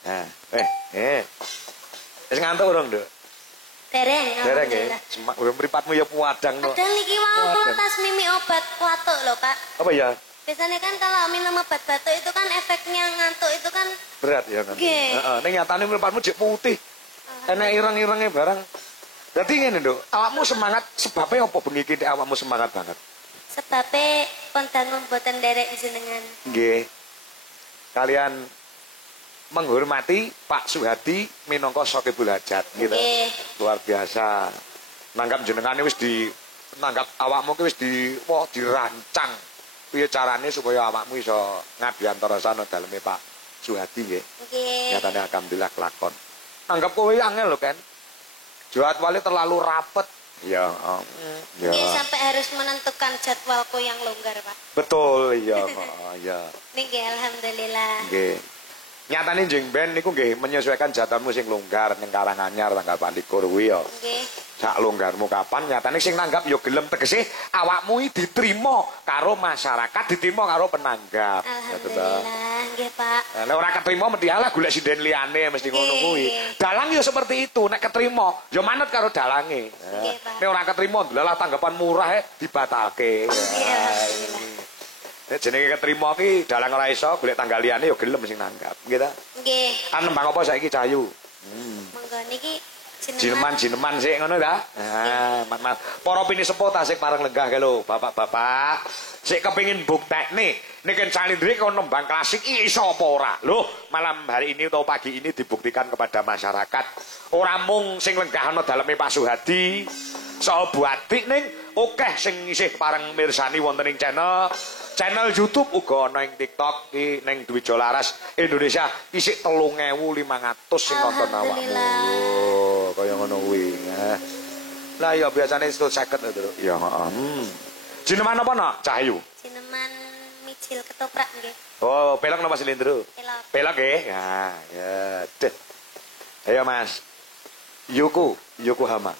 Nah, wis ngantuk urung, Nduk? Dereng nggih. Semak mripatmu ya puadang no. Padahal niki wau kula tas mimi obat batuk lho, Pak. Apa ya? Biasanya kan kalau minum obat batuk itu kan efeknya ngantuk itu kan berat ya kan. Heeh. Ning nyatane mripatmu jek putih. Enek ireng-irenge barang. Dadi ngene, Nduk. Awakmu semangat sebabnya apa bengi iki awakmu semangat banget? sebabnya kondangun boten derek jenengan. Nggih. Kalian menghormati Pak Suhadi minangka Sokibul Hajat gitu. Luar biasa. Nanggap jenengane wis nanggap awakmu ki wis dirancang piye carane supaya awakmu iso ngabiantara sana daleme Pak Suhadi nggih. Nggih. Nyatane alhamdulillah kelakon. Nanggap kowe angel lho kan. Jadwalnya terlalu rapet. Ya, ya. Nggih sampai harus menentukan jadwalku yang longgar, Pak. Betul, iya, ya. Nggih alhamdulillah. Nggih. Nyatane jeng ben niku nggih menyesuaikan jadwalmu sing longgar ning Karanganyar tanggal 24 kuwi ya. Nggih. Sak longgarmu kapan nyatane sing nanggap ya gelem tegese awakmu iki diterima karo masyarakat, diterima karo penanggap. Alhamdulillah, nggih Pak. Nek ora ketrima mesti alah golek sinden liyane mesti ngono kuwi. Dalang ya seperti itu, nek ketrima ya manut karo dalange. Nggih, Pak. Nek ora ketrima delalah tanggapan murah dibatalke. Nek jenenge ketrima ki dalang ora iso golek tanggal liyane ya gelem sing nanggap, nggih ta? Nggih. Nembang apa saiki Cahayu? Monggo niki jineman sik ngono ta? Mas. Para pinisepuh tasik pareng lenggah ke lho, bapak-bapak. Sik kepengin buktekne nek Calindri kon nembang klasik iso apa ora? Loh, malam hari ini atau pagi ini dibuktikan kepada masyarakat. Ora mung sing lenggah ana daleme Pak Suhadi, soal buatik ning akeh sing isih pareng mirsani wonten ing channel YouTube uga ana ing TikTok iki ning Dwi Jolaras Indonesia isih 3.500 sing nonton awakmu. Kaya ngono kuwi. Lah ya biasane 50 itu. Ya, heeh. Jineman apa nak? Cahayu. Jineman micil ketoprak nggih. Oh, pelak napa silindro? Pelak. Pelak nggih. Nah, ya. Deh. Ayo Mas. Yokohama.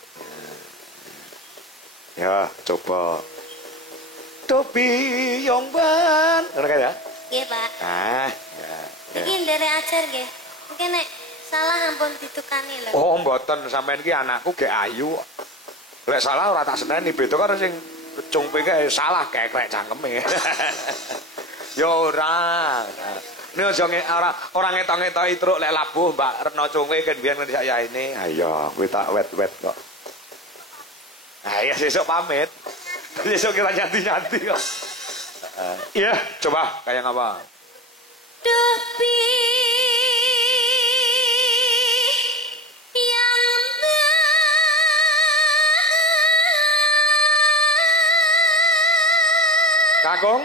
Ya, coba. Topi Yongban. Ngono kae ya? Nggih, Pak. Ah, ya. Iki nderek ajar nggih. Mungkin nek salah ampun ditukani lho. Oh, mboten sampean iki anakku gek ayu. Lek salah ora tak seneni beda karo sing cungpe kae salah kekrek cangkeme. Ya ora. Nek aja ora ngetok-ngetoki truk lek labuh Mbak Retno cungpe ken biyen sak yaene. Ayo, kuwi tak wet-wet kok. Ah ya sesuk pamit. Sesuk kita nyanti-nyanti kok. Iya, coba kayak apa? Topi Kakung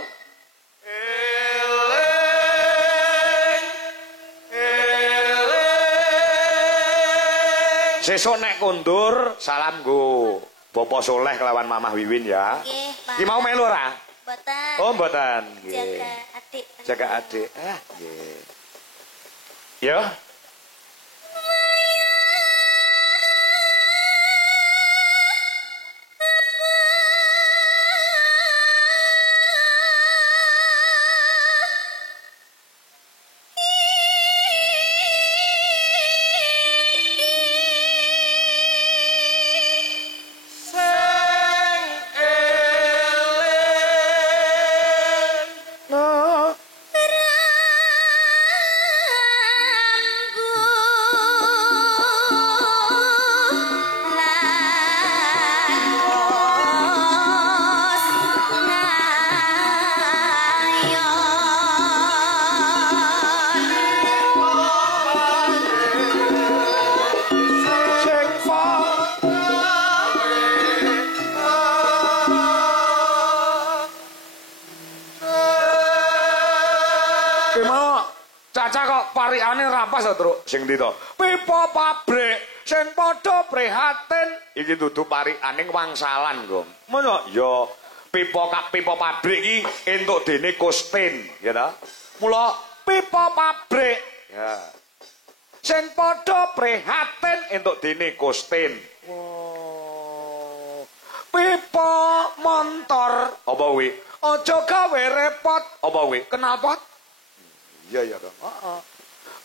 sesuk nek kundur salam go Bapak Soleh kelawan Mamah Wiwin ya. Nggih, Pak. Ki mau melu ora? Mboten. Oh, mboten. Jaga adik. Jaga adik. Nggih. Ya. Parikane rapas Truk sing ndi to? Pipa pabrik sing padha prihatin iki dudu parikane wangsalan, Gong. Ngono ya pipa pabrik iki entuk dene Kustin, ya ta? Mula pipa pabrik ya. Sing padha prihatin entuk dene Kustin. Wow. Pipa montor apa kuwi? Aja gawe repot apa kuwi? Kenapa? Iya ya, Kang. Heeh.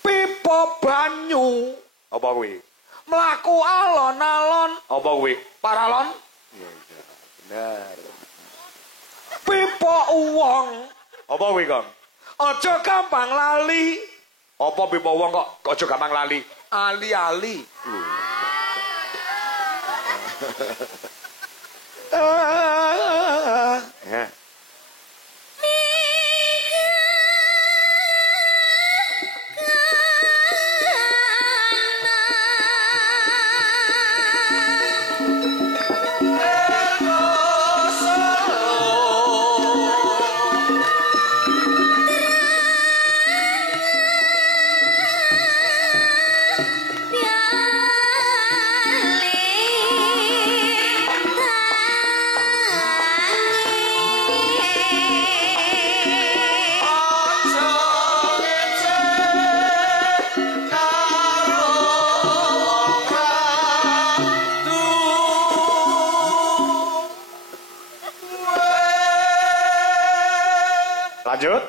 Pipa pipa banyu. Apa kuwi? Mlaku alon-alon. Apa kuwi? Paralon? Iya, bener. Pipa uwong. Apa kuwi, Kang? Aja gampang lali. Apa pipa uwong kok aja gampang lali? Ali-ali. Ya. Lanjut.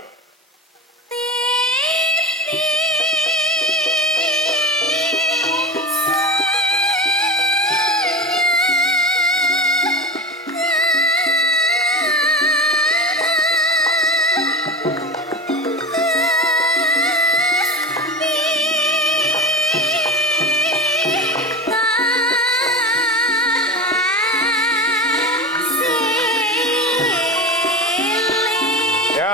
Ya.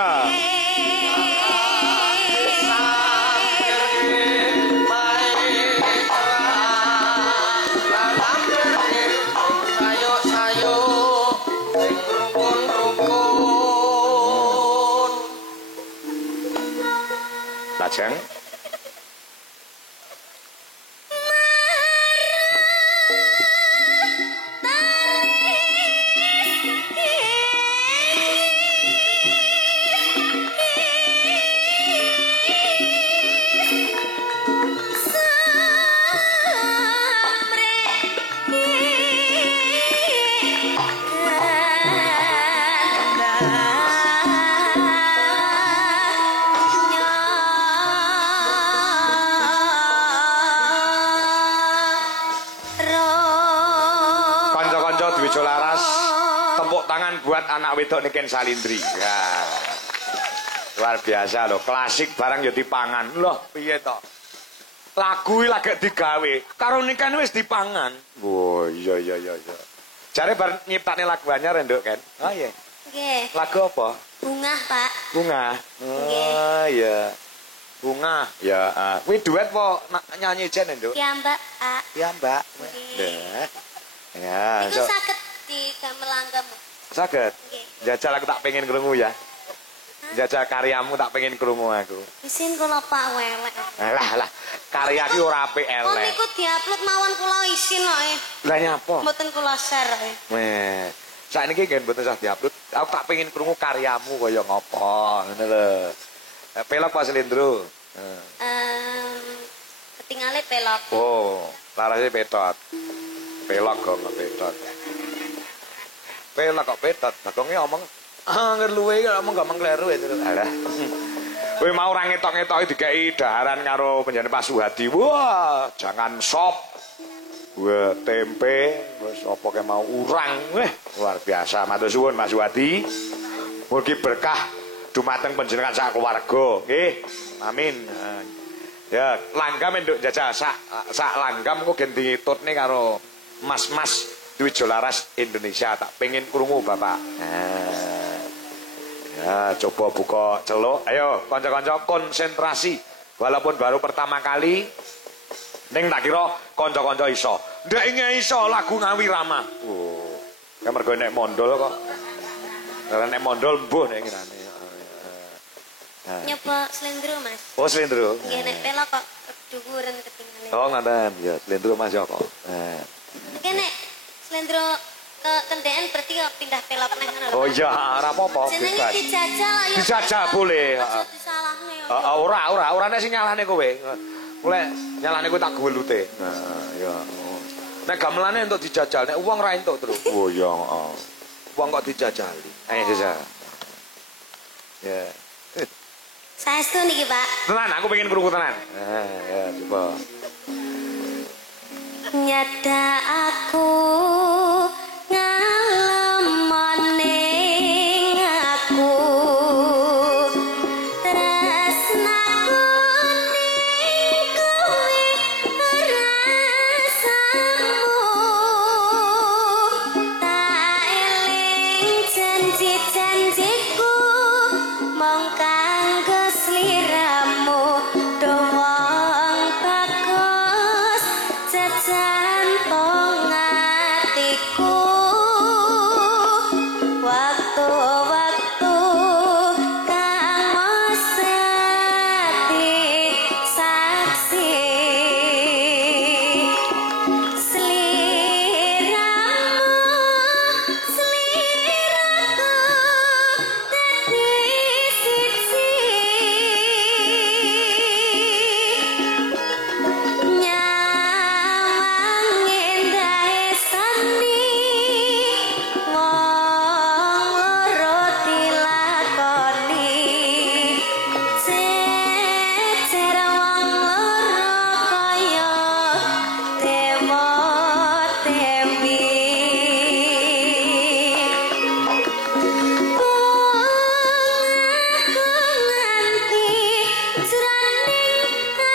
Lajeng. Konco-konco Dwijo Laras, tepuk tangan buat anak wedok Niken Salindri. Ya. Luar biasa loh, klasik barang ya dipangan. Loh, piye to? Lagu iki lagi digawe, karo Niken wis dipangan. Oh, iya. Jare bar nyiptakne lagu anyar Nduk Ken. Oh iya. Nggih. Lagu apa? Bunga, Pak. Bunga. Oh iya. Bunga. Ya, kuwi duet apa nyanyi jen Nduk? Ya, Mbak, Pak. Ya, Mbak. Nggih. Ya, Iku saged digamelanggam. saged. Nggih. Jajal aku tak pengen krungu ya. Jajal karyamu tak pengen krungu aku. Isin kula Pak welek. Lah, karya ki ora apik Oh elek. niku diupload mawon kula isin kok. Lah nyapa? Mboten kula share. Weh, saiki ngen mboten usah diupload. Aku tak pengen krungu karyamu kaya ngopo, ngono lho. Pelok Pak Slendro. Ketingale pelok. Oh, larase petot. Pelok kok petot. Pelok kok petot. Bagonge omong angger luwe omong gampang kleru itu. Alah. Kowe mau ora ngetok-ngetoki dikai daharan karo penjane Pak Suhadi. Wah, jangan sop. Wah, tempe, wis apa ke mau urang. Weh, luar biasa. Matur suwun Mas Suhadi. Mugi berkah dumateng panjenengan sak keluarga. Nggih. Amin. Ya, langgam nduk jajal sak langgam kok gen ditutne karo Mas-mas Dwijo Laras Indonesia. Tak pengen krungu Bapak. Ya, coba buka celuk. Ayo, kanca-kanca konsentrasi. Walaupun baru pertama kali, ning tak kira kanca-kanca iso. Ndak iso lagu Ngawi Rama. Oh, ya mergo nek mondol kok. Nek mondol mbuh nek ngirane. Nyoba Slendro, Mas. Oh, Slendro. Nggih nek pelok kok dhuwuren ketinggalan. Oh, ngaten. Ya, Slendro Mas yo kok. Oke nek Slendro ke kendean berarti kok pindah pelok neh ngono lho. Oh iya, ora apa-apa. Jenenge bebas. dijajal ayo. Dijajal boleh. Aja disalahne yo. Ora nek sing nyalahne kowe. Mulai nyalahne kowe tak gelute. Nah, ya. Nek gamelane entuk dijajal, nek wong ra entuk terus. Oh iya, heeh. Wong kok dijajali. Ayo jajal. Ya. Saestu niki, Pak. Tenan, aku pengen krungu tenan. Ya. Coba. Nyada aku ngalamoning aku tresnaku ning kowe rasamu tak eling janji-janjiku mong kanggo sliramu dowong bagus jantung atiku waktu-waktu kang mesti saksi sliramu dadi siji nyawang endahe seni wong loro dilakoni jejer wong loro kaya dewa dewi aku nganti jroning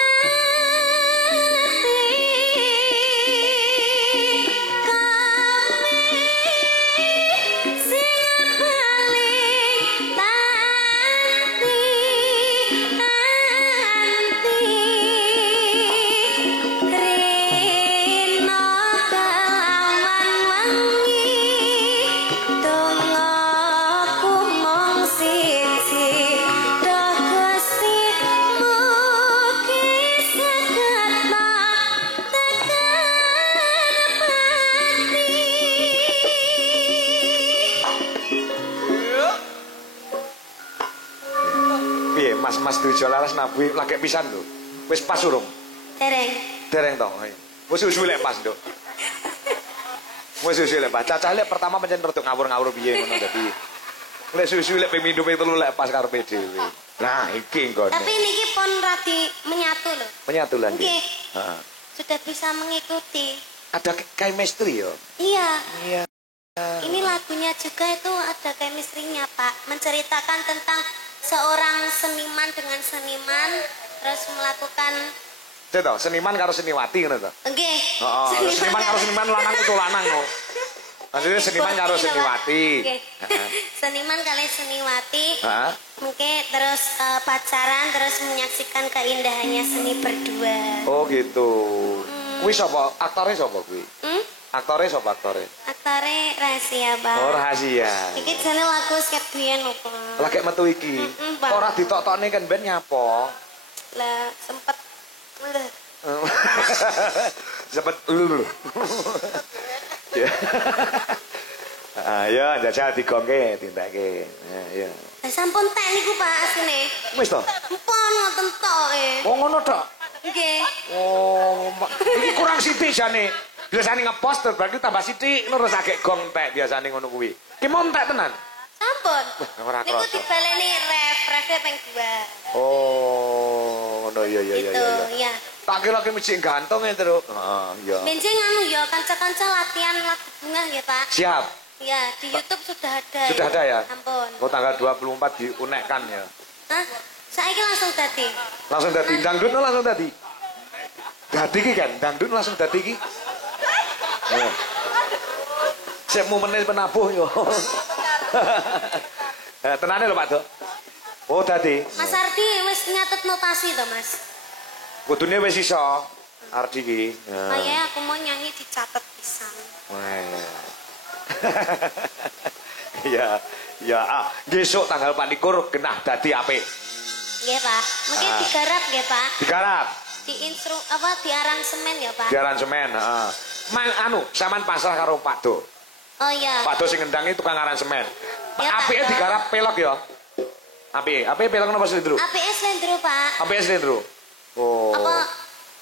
ati sing paling anti rino kelawan wengi dongaku mung siji duh Gusti mugi saged tekan pati. Piye Mas Dujo Laras nabuh lagi pisan lho. Wis pas urung? Dereng to. Wis susu lek pas, Nduk. Wis susu lek pas. Cacah lek pertama pancen rada ngawur-ngawur piye ngono dadi. Lek susu lek ping pindho ping telu lek pas karepe dhewe. Nah, iki nggone. Tapi niki pun radi menyatu loh. Penyatu lan. Nggih. Heeh. Sudah bisa mengikuti. Ada chemistry ya. Iya. Iya. Ini lagunya juga itu ada chemistry-nya, Pak. Menceritakan tentang seorang seniman dengan seniman terus melakukan Itu to, seniman karo seniwati ngono to. nggih. Heeh, seniman karo seniman lanang itu lanang kok. Maksudnya seniman karo seniwati. Nggih. Seniman kali seniwati. Heeh. Mungkin terus pacaran terus menyaksikan keindahannya seni berdua. Oh gitu. Kuwi sapa? Aktore sapa kuwi? Aktore sapa aktore? Aktore rahasia, Bang. Oh rahasia. Iki jane lagu sket biyen opo? Lagi metu iki. Bang. Ora ditok-tokne kan ben nyapa. Lah sempet Sempet lulu. Ya. Ya, jajal digongke, tindake. Ya. Lah sampun tek niku Pak asine. Wis to? Mpun ngoten tok Oh ngono tok. Nggih. Oh, iki kurang sithik jane. Biasane ngepost terus berarti tambah sithik terus agek gong tek biasane ngono kuwi. Ki mon tek tenan. Sampun. Ora Niku krasa. dibaleni ref ping 2. Oh, ngono iya. Gitu, ya. Tak kira ki mesti gantung ya terus. Heeh, iya. Benjing anu ya kanca-kanca latihan lagu bunga ya, Pak. Siap. Ya, di YouTube sudah ada. Sudah ada ya? Ampun. Oh, tanggal 24 diunekkan ya. Hah? Saiki langsung dadi. Langsung dadi dangdut langsung dadi. Dadi ki kan, dangdut langsung dadi ki. Ya. Sik momennya penabuh yo. Tenane lho Pak Dok. Oh dadi. Mas Ardi wis nyatet notasi to, Mas? Kudune wis iso. Ardi ki. Kayaknya aku mau nyanyi dicatat pisan. Ya, besok tanggal 24 genah dadi apik. Nggih, Pak. Mungkin digarap nggih, Pak. Digarap, Di aransemen ya, Pak. di aransemen, heeh. Anu, sampean pasrah karo Pak Do. Oh iya. Pak Do sing ngendangi tukang aransemen. Ya, Pak Apike Do. digarap pelok ya. Apike pelok napa Slendro? APS Slendro, Pak. Apike Slendro. Oh. Apa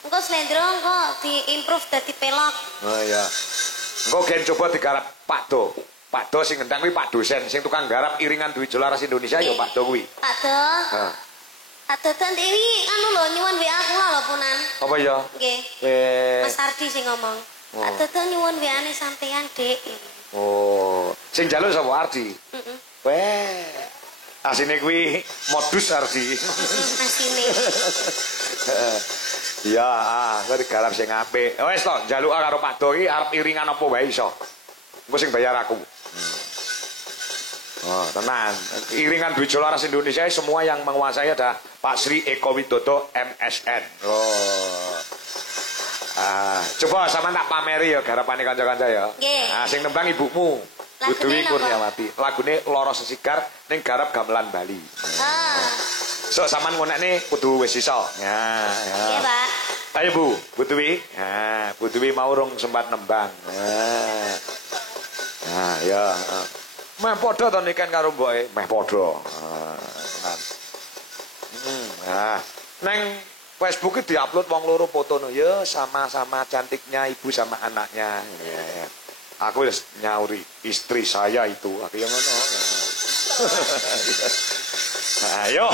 engko Slendro engko diimprove dadi pelok. Oh iya. Engko gen coba digarap Pak Do. Pak Do sing ngendang kuwi Pak dosen sing tukang garap iringan Dwi Jolaras Indonesia ya Pak Do kuwi. Pak Do. Heeh. Pak Do ini anu lho nyuwun WA kula lho punan. Apa ya? Nggih. Mas Ardi sing ngomong. Adodo nyuwun wiane sampean, Dik. Oh, sing njaluk sapa Ardi? Heeh. Weh. Asine kuwi modus Ardi. Asine. Iya, kowe digarap sing apik. Wis to, njaluk karo Pak Do iki arep iringan apa wae iso. Engko sing bayar aku. Oh, tenang. Iringan Dwi Jolaras Indonesia semua yang menguasai ada Pak Sri Eko Widodo MSN. Oh. Coba sama tak pameri ya garapane kanca-kanca ya. Nggih. Sing nembang ibumu. Bu Dwi Kurniawati. Lagune Loro Sesigar ning garap gamelan Bali. So sampean ngonekne kudu wis iso. Ya. Nggih, Pak. Ayo Bu Dwi. Bu Dwi mau rung sempat nembang. Ya. Meh padha to niken karo mboke, meh padha. Neng Facebook itu diupload wong loro fotono ya sama-sama cantiknya ibu sama anaknya. Aku wis nyauri istri saya itu. Aku yang ngono. Ayo.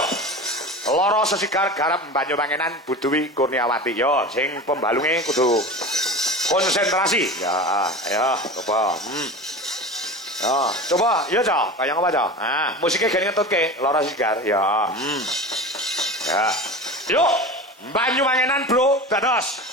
Loro Sesigar garap Banyuwangenan Bu Dwi Kurniawati. Yo sing pembalunge kudu konsentrasi. Ya, coba. Coba, iya Cok, kayak apa Cok? Musiknya gini ngetutke, Loro Sesigar. Ya. Ya. Yuk, Banyuwangenan bro, dados.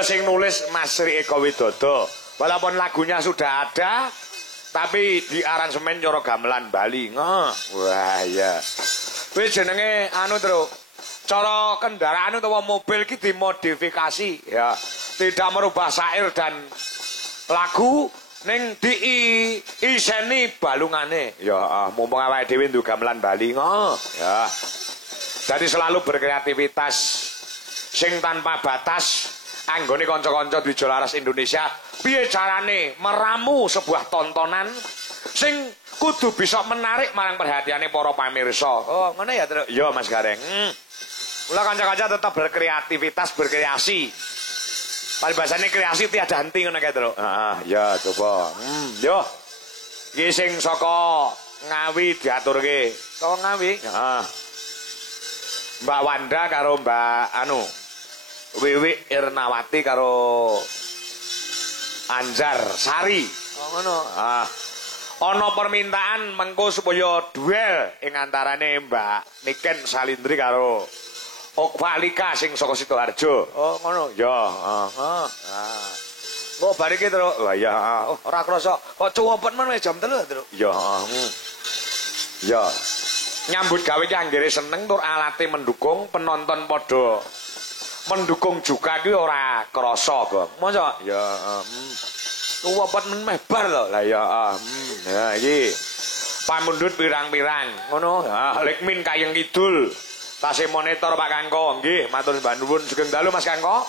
Sing nulis Mas Sri Eko Widodo. Walaupun lagunya sudah ada, tapi di aransemen Coro Gamelan Bali. Wah ya. Kuwi jenenge anu Tru. Cara kendaraan utawa mobil iki dimodifikasi ya. Tidak merubah syair dan lagu ning diiseni balungane. Ya, mumpung awake dhewe ndu gamelan Bali ya. Jadi selalu berkreativitas sing tanpa batas. Anggone kanca-kanca Dwija Laras Indonesia piye carane meramu sebuah tontonan sing kudu bisa menarik marang perhatiane para pamirsa. Oh, ngono ya, Tru. Ya, Mas Gareng. Mula kanca-kanca tetap berkreativitas, berkreasi. Paribasane kreasi tiada henti ngono kae, Tru. Ya coba. Yo. Iki sing saka Ngawi diaturke. Saka Ngawi. Heeh. Mbak Wanda karo Mbak anu Wiwi Irnawati karo Anjar Sari. Ngono. Ana permintaan mengko supaya duel ing antarane Mbak Niken Salindri karo Okvalika sing saka Sidoarjo. Oh, ngono. Ya, kok bar iki, Tru? Lah ya, ora krasa kok cuwepet men jam 3, Tru. Ya, ya. Nyambut gawe ki anggere seneng tur alate mendukung, penonton padha mendukung juga ki ora krasa, Gong. Masa? Ya, cuwepet men meh bar to. Lah ya, ya iki pamundhut pirang-pirang. Ngono. Lekmin Kayeng Kidul. Tasih monitor Pak Kangko. Nggih, matur nuwun sugeng dalu Mas Kangko.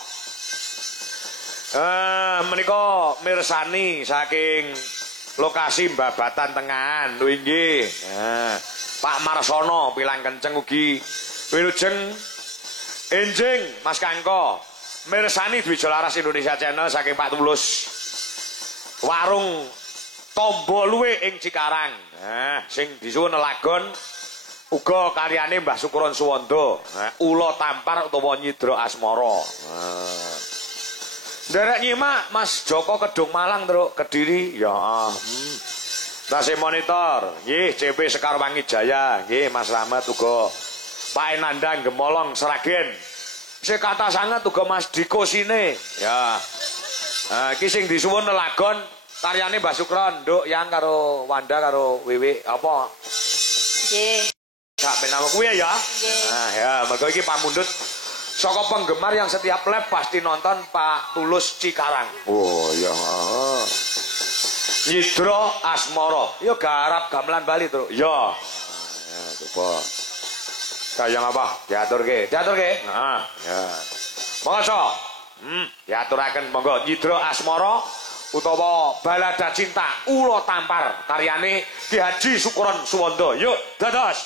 Menika mirsani saking lokasi Babatan Tengahan. Lho nggih. Pak Marsono pilang kenceng ugi wilujeng enjing Mas Kangko. Mirsani Dwija Laras Indonesia Channel saking Pak Tulus. Warung Tombo Luwe ing Cikarang. Sing disuwun lagon uga karyane Mbah Sukuron Suwondo. Ula Tampar utawa Nyidra Asmara. Nderek nyimak Mas Joko Kedung Malang, Tru, Kediri. Ya. Tasih monitor. Nggih, CP Sekar Wangi Jaya. Nggih, Mas Rahmat uga Pak Enandang Gemolong Seragen. Sing kata sangat uga Mas Diko Sine. Ya. Iki sing disuwun lelagon karyane Mbah Sukron, Nduk yang karo Wanda karo Wiwi apa? Nggih. Sak menawa kuwi ya. Nah, ya, mergo iki pamundhut saka penggemar yang setiap live pasti nonton Pak Tulus Cikarang. Oh, ya. Nyidra Asmara. Ya garap gamelan Bali, Truk. Ya. Ya, coba. Kayang apa? Diaturke. Diaturke. Nah, ya. Monggo, diaturaken monggo Nyidra Asmara utawa Balada Cinta Ula Tampar karyane Ki Haji Syukuron Suwanda. Yuk, dados.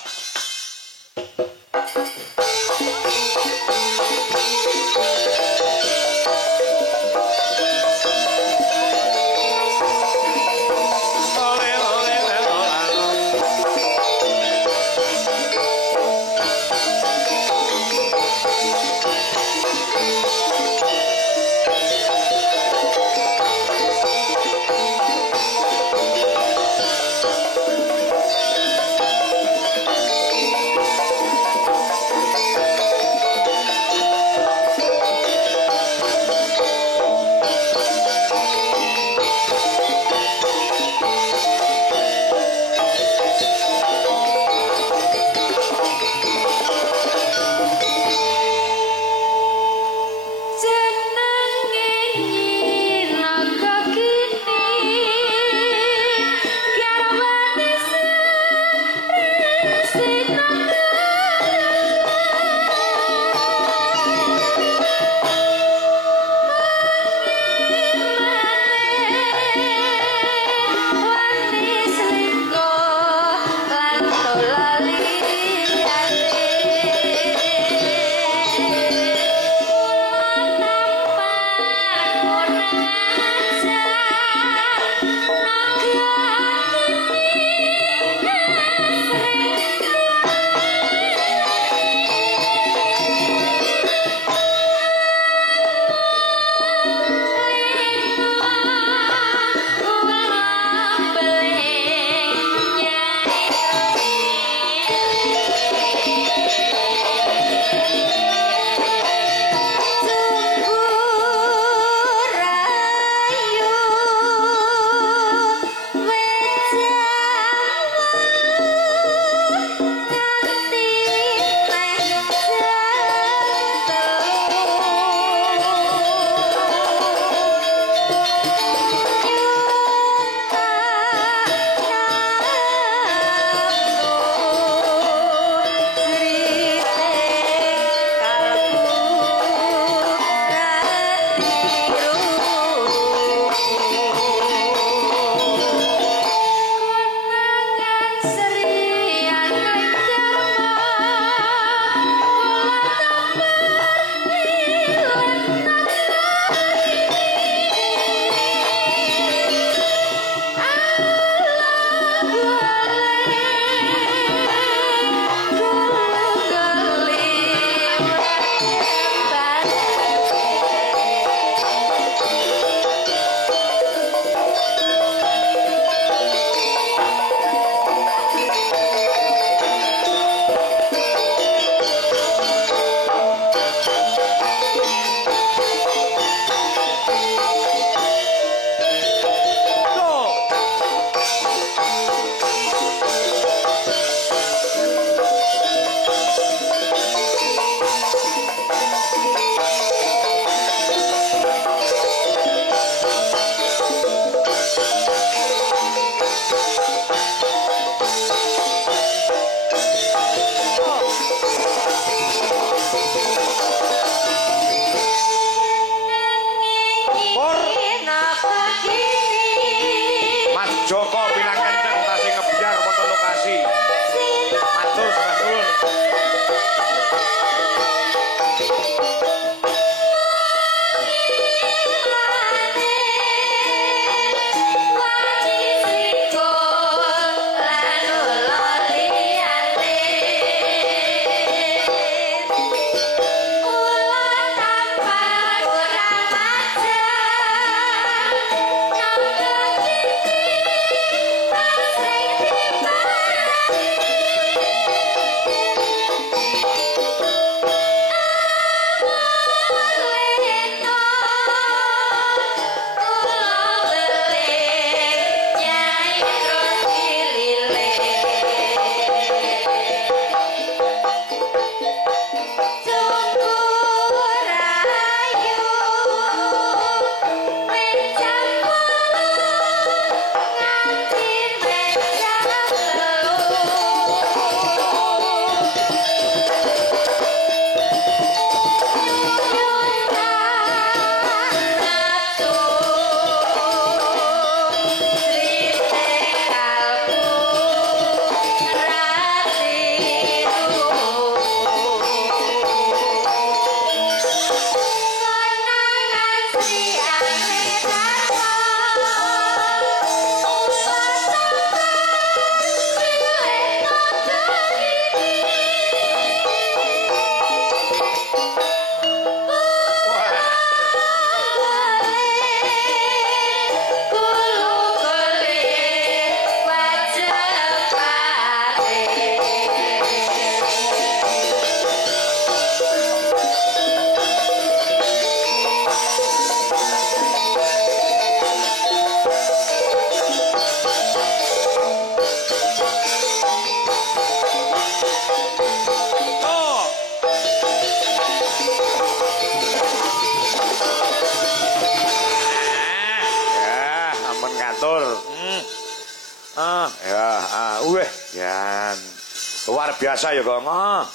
luar biasa ya kok.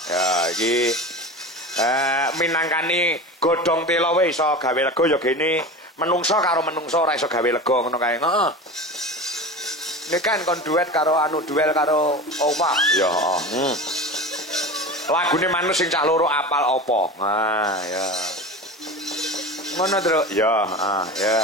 Ya iki minangkani godhong tela wae iso gawe lega ya gene. Menungso karo menungso ora iso gawe lega ngono kae. Heeh. Ini kan kon duet karo duel karo Oma. Ya, lagune manus sing cah loro apal apa? Nah, ya. Ngono, Truk. Ya, ya.